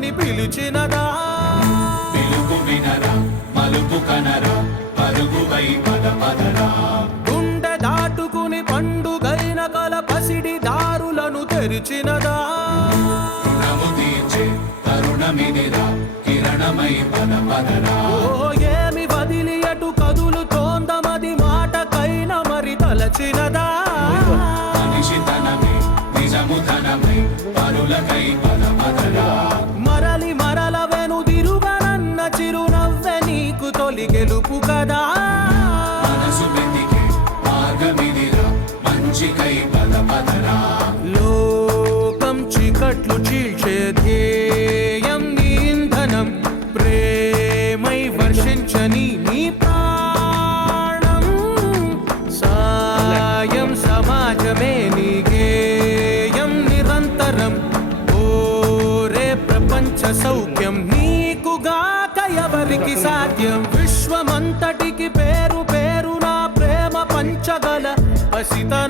అని పిలిచినదా? పిలుపు వినరా మలుపు కనరా పరుగువై పద పదరా. గుండె దాటుకుని పండుగైన కల పసిడి దారులను తెరిచినదా? రుణము తీర్చే తరుణమిదిరా కిరణమై పద పదరా. ఓ ఏమి వదిలి అటు కదులుతోందమది మాటకైన మరి తలచినదా? మనిషితనమే నిజముతనమై పరులకై పద పదరా. మరలి మరల వెనుదిరుగనన్న చిరునవ్వె నీకు తొలి గెలుపు కదా? మనసు వెతికే మార్గమిదిరా మంచికై పద పదరా. లోకం చీకట్లు చీల్చే ధ్యేయం నీ ఇంధనం, ప్రేమై వర్షించని నీ ప్రాణం, సాయం సమాజమే నీ గేయం నిరంతరం. ఓరే ప్రపంచ సౌఖ్యం నీకుగాక ఎవరికి సాధ్యం? విశ్వమంతటికి పేరు పేరు నా ప్రేమ పంచగల పసితన